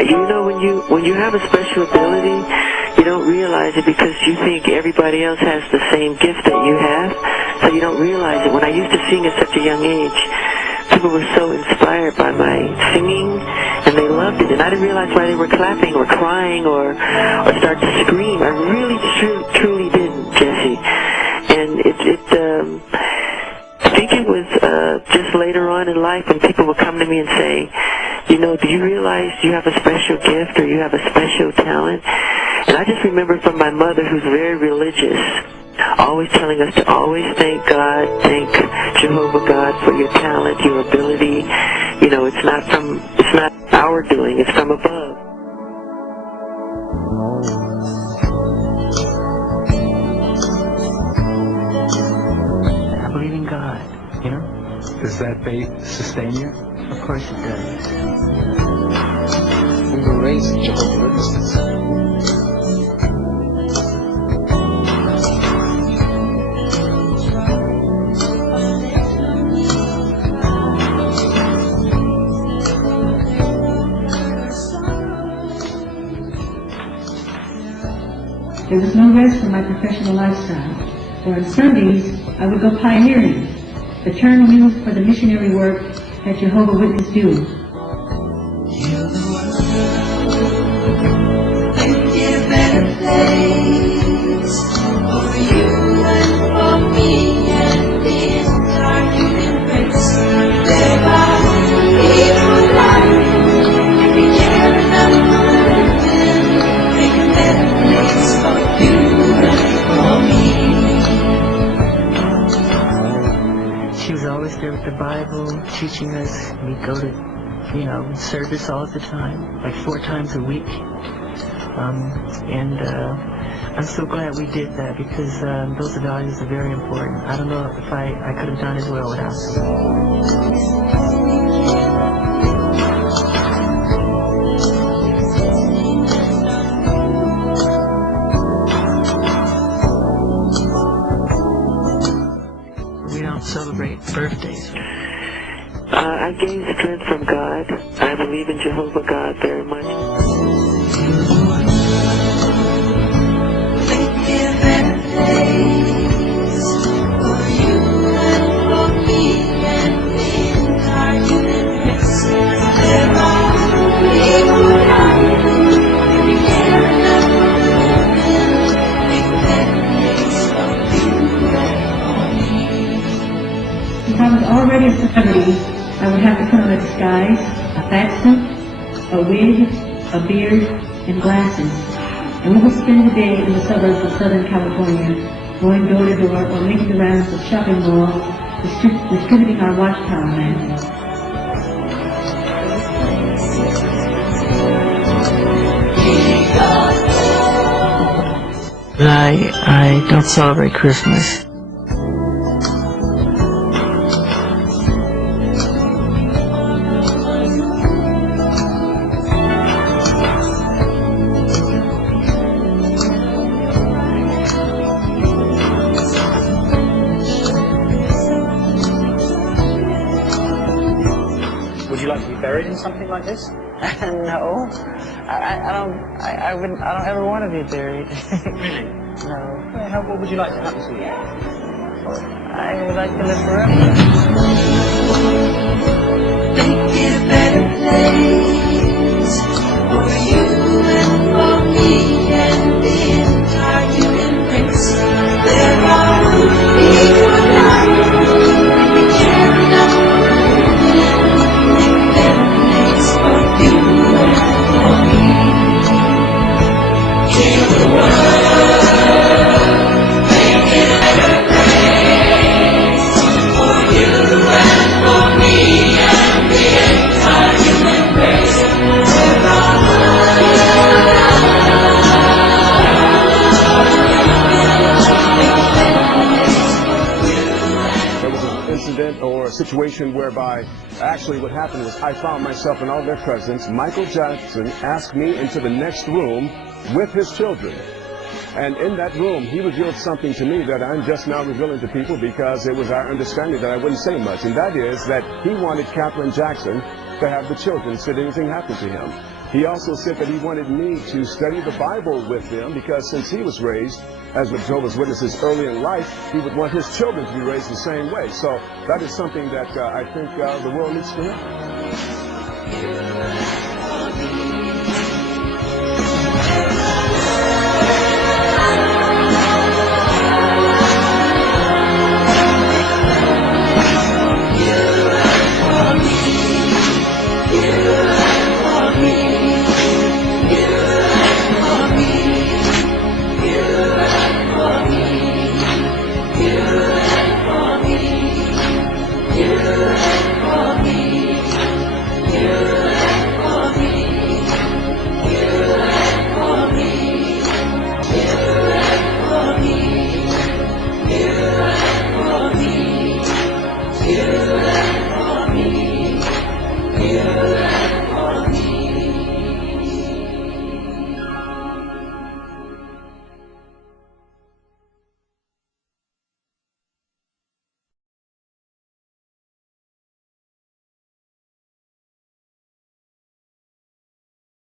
You know, when you have a special ability, you don't realize it because you think everybody else has the same gift that you have, so you don't realize it. When I used to sing at such a young age, people were so inspired by my singing, and they loved it, and I didn't realize why they were clapping or crying or start to scream. I really, truly didn't, Jesse. And I think it was just later on in life when people would come to me and say, you know, do you realize you have a special gift or you have a special talent? And I just remember from my mother, who's very religious, always telling us to always thank God, thank Jehovah God for your talent, your ability. You know, it's not our doing, it's from above. I believe in God, you know. Does that faith sustain you? Of course it does. We were raised Jehovah's Witnesses. There was no rest in my professional lifestyle, for on Sundays I would go pioneering, the term used for the missionary work that Jehovah's Witnesses do. You're the one make it a better place for you and for me and the entire human race. There are people like if you care enough for them, make a better place for you and for me. She was always there with the Bible, teaching us. We'd go to, you know, service all the time, like 4 times a week. I'm so glad we did that because those values are very important. I don't know if I could have done as well without them. We don't celebrate birthdays. I gained strength from God. I believe in Jehovah God very much. If I was already a celebrity, I would have to put on a disguise, a fat suit, a wig, a beard, and glasses. And we would spend the day in the suburbs of Southern California, going door to door or making the rounds of shopping malls, distributing our watchtower lands. I don't celebrate Christmas. Would you like to be buried in something like this? No, I don't ever want to be buried. Really? No, What would you like to happen to you? I would like to live forever. Make it a better place for you and for me and the entire human race. There are people like if you care enough for them, make a better place for you and for me. Heal the world, make it a better place for you and for me and the entire human race. There are There was an incident or a situation whereby actually what happened was I found myself in all their presence. Michael Jackson asked me into the next room with his children. And in that room, he revealed something to me that I'm just now revealing to people because it was our understanding that I wouldn't say much. And that is that he wanted Catherine Jackson to have the children should anything happen to him. He also said that he wanted me to study the Bible with him because since he was raised as with Jehovah's Witnesses early in life, he would want his children to be raised the same way. So that is something that I think the world needs to know.